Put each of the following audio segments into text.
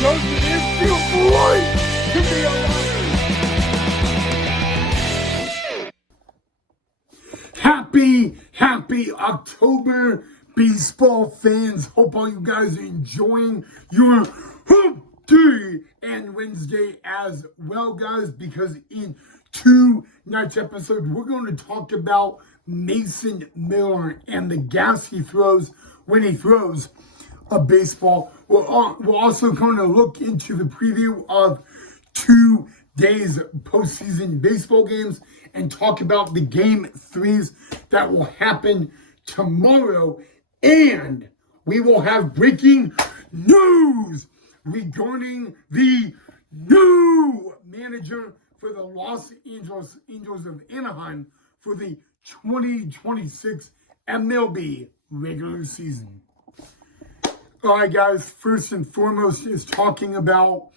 Doesn't it feel great to be alive? Happy October, baseball fans. Hope all you guys are enjoying your hump day and Wednesday as well, guys, because in tonight's episode, we're going to talk about Mason Miller and the gas he throws when he throws a baseball. We're also going to look into the preview of 2 days postseason baseball games and talk about the game 3s that will happen tomorrow. And we will have breaking news regarding the new manager for the Los Angeles Angels of Anaheim for the 2026 MLB regular season. All right, guys, first and foremost is talking about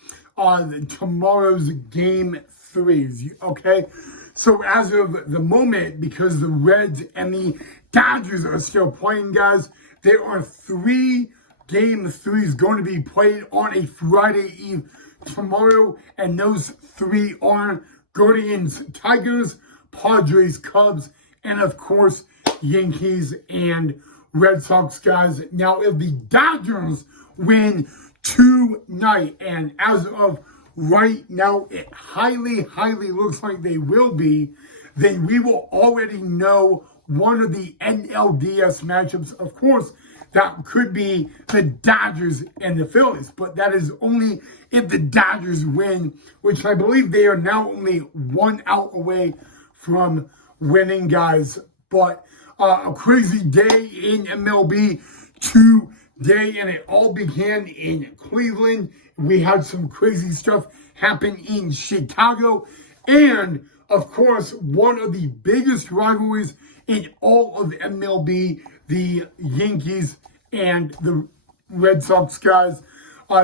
tomorrow's game 3s, okay? So as of the moment, because the Reds and the Dodgers are still playing, guys, there are 3 game 3s going to be played on a Friday Eve tomorrow, and those 3 are Guardians, Tigers, Padres, Cubs, and of course, Yankees and Red Sox, guys. Now, if the Dodgers win tonight, and as of right now, it highly looks like they will be, then we will already know one of the NLDS matchups. Of course, that could be the Dodgers and the Phillies, but that is only if the Dodgers win, which I believe they are now only 1 out away from winning, guys. But a crazy day in MLB today, and it all began in Cleveland. We had some crazy stuff happen in Chicago, and of course, one of the biggest rivalries in all of MLB, the Yankees and the Red Sox, guys.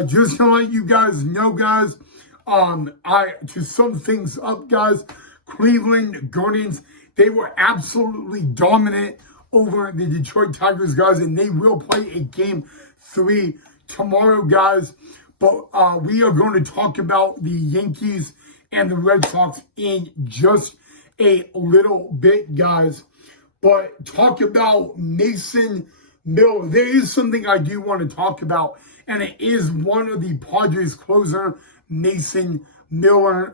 Just to let you guys know, guys, to sum things up, guys, Cleveland Guardians, they were absolutely dominant over the Detroit Tigers, guys, and they will play a game 3 tomorrow, guys. But we are going to talk about the Yankees and the Red Sox in just a little bit, guys. But talk about Mason Miller. There is something I do want to talk about, and it is one of the Padres closer, Mason Miller.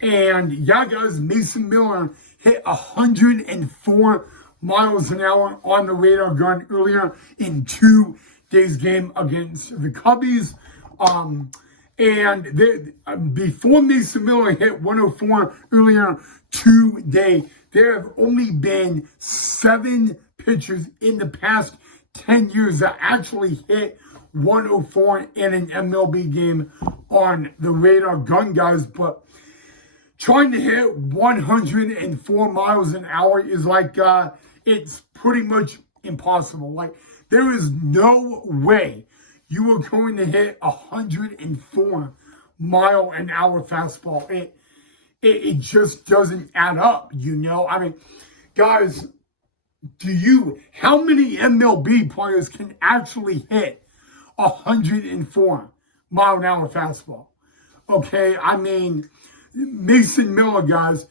And yeah, guys, Mason Miller hit 104 miles an hour on the radar gun earlier in 2 days game against the Cubbies. Before Mason Miller hit 104 earlier today, there have only been 7 pitchers in the past 10 years that actually hit 104 in an MLB game on the radar gun, guys. But trying to hit 104 miles an hour is like, it's pretty much impossible. Like, there is no way you are going to hit 104 mile an hour fastball. It just doesn't add up, you know? I mean, guys, how many MLB players can actually hit 104 mile an hour fastball? Okay, I mean, Mason Miller, guys,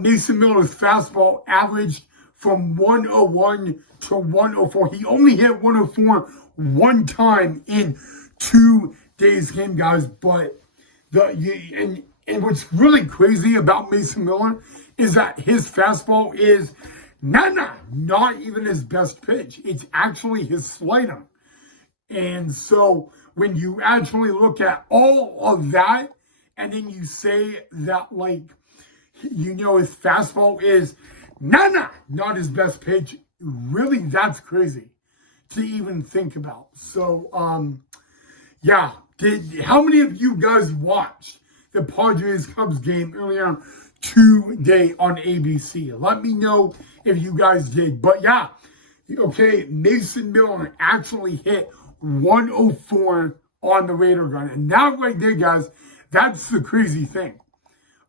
Mason Miller's fastball averaged from 101 to 104. He only hit 104 one time in 2 days game, guys. But and what's really crazy about Mason Miller is that his fastball is not even his best pitch. It's actually his slider. And so when you actually look at all of that, and then you say that, like, you know, his fastball is not his best pitch, really, that's crazy to even think about. So, yeah. How many of you guys watched the Padres-Cubs game earlier today on ABC? Let me know if you guys did. But, yeah, okay, Mason Miller actually hit 104 on the radar gun. And that right there, guys, that's the crazy thing,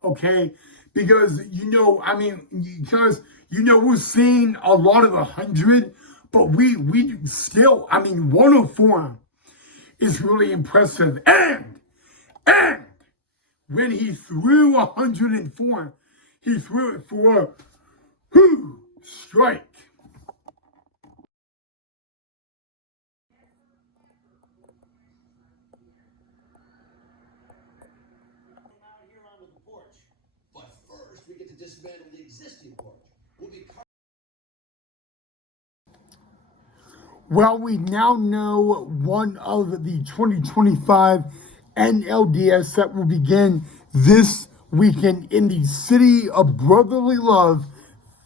okay? Because, you know, I mean, because, you know, we're seeing a lot of 100, but we still, I mean, 104 is really impressive. And when he threw 104, he threw it for strike. But first, we get to dismantle the existing porch. We'll be Well, we now know one of the 2025 NLDS that will begin this weekend in the city of brotherly love,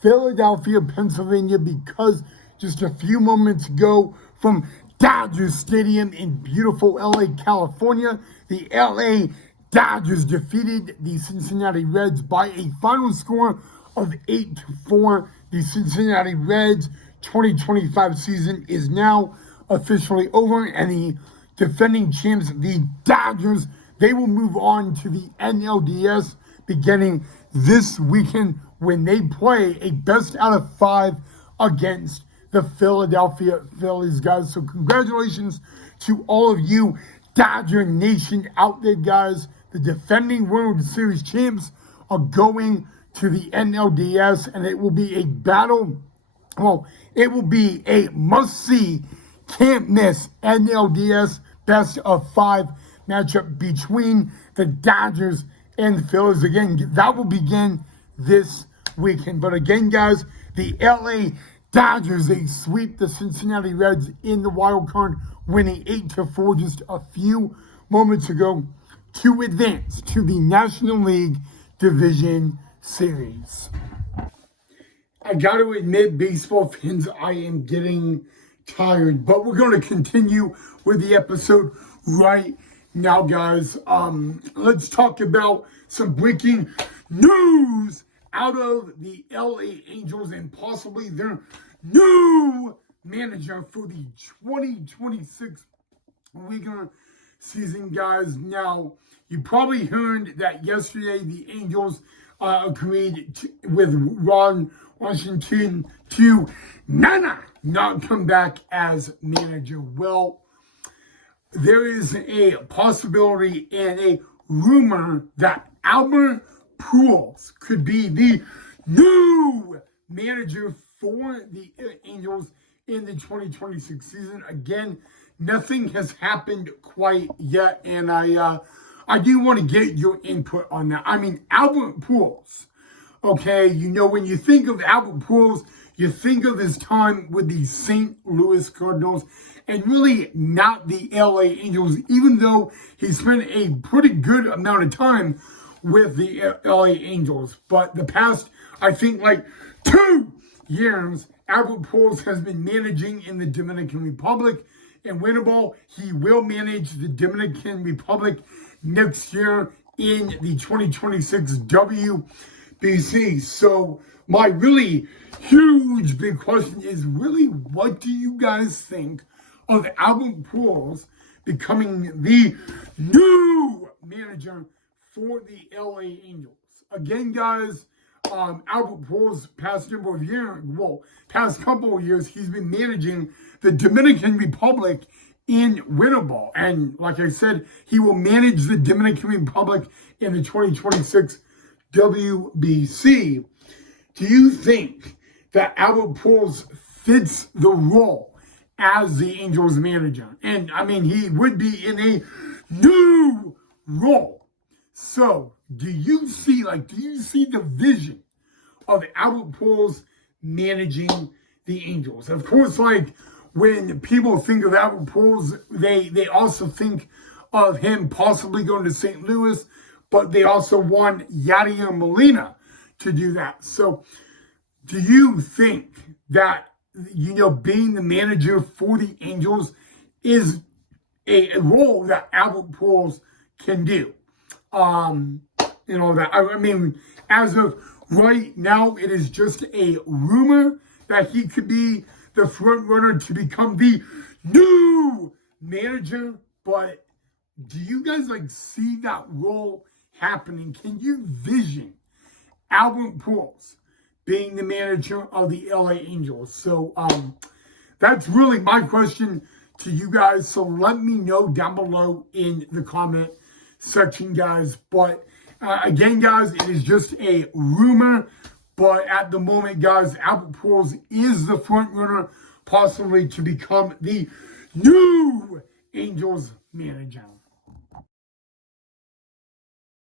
Philadelphia, Pennsylvania, because just a few moments ago from Dodgers Stadium in beautiful LA, California, the LA Dodgers defeated the Cincinnati Reds by a final score of 8-4. The Cincinnati Reds 2025 season is now officially over, and the defending champs, the Dodgers, they will move on to the NLDS beginning this weekend when they play a best out of 5 against the Philadelphia Phillies, guys. So congratulations to all of you Dodger Nation out there, guys. The defending World Series champs are going to the NLDS, and it will be a battle. Well, it will be a must-see, can't-miss NLDS best of 5 matchup between the Dodgers and the Phillies. Again, that will begin this weekend. But again, guys, the LA Dodgers, they sweep the Cincinnati Reds in the wild card, winning 8-4 just a few moments ago to advance to the National League Division Series. I got to admit, baseball fans, I am getting tired, but we're going to continue with the episode right now, guys. Let's talk about some breaking news out of the LA Angels and possibly their new manager for the 2026 regular season, guys. Now, you probably heard that yesterday the Angels agreed with Ron Washington to not come back as manager. Well, there is a possibility and a rumor that Albert Pujols could be the new manager for the Angels in the 2026 season. Again, nothing has happened quite yet, and I do want to get your input on that. I mean, Albert Pujols, okay, you know, when you think of Albert Pujols, you think of his time with the St. Louis Cardinals and really not the LA Angels, even though he spent a pretty good amount of time with the LA Angels. But the past, I think, like 2 years, Albert Pujols has been managing in the Dominican Republic. In Winnable, he will manage the Dominican Republic next year in the 2026 WBC. So my really huge big question is really, what do you guys think of Albert Pujols becoming the new manager for the LA Angels? Again, guys, Albert Pujols past couple of years, he's been managing the Dominican Republic in Winnable. And like I said, he will manage the Dominican Republic in the 2026 WBC. Do you think that Albert Pujols fits the role as the Angels manager? And I mean, he would be in a new role. So do you see the vision of Albert Pujols managing the Angels? Of course, like when people think of Albert Pujols, they also think of him possibly going to St. Louis, but they also want Yadier Molina to do that. So do you think that, you know, being the manager for the Angels is a role that Albert Pujols can do? You know, that I mean, as of right now, it is just a rumor that he could be the front runner to become the new manager. But do you guys see that role happening? Can you vision Albert Pujols being the manager of the LA Angels? So that's really my question to you guys. So let me know down below in the comment section, guys. But again, guys, it is just a rumor. But at the moment, guys, Albert Pujols is the front runner, possibly to become the new Angels manager.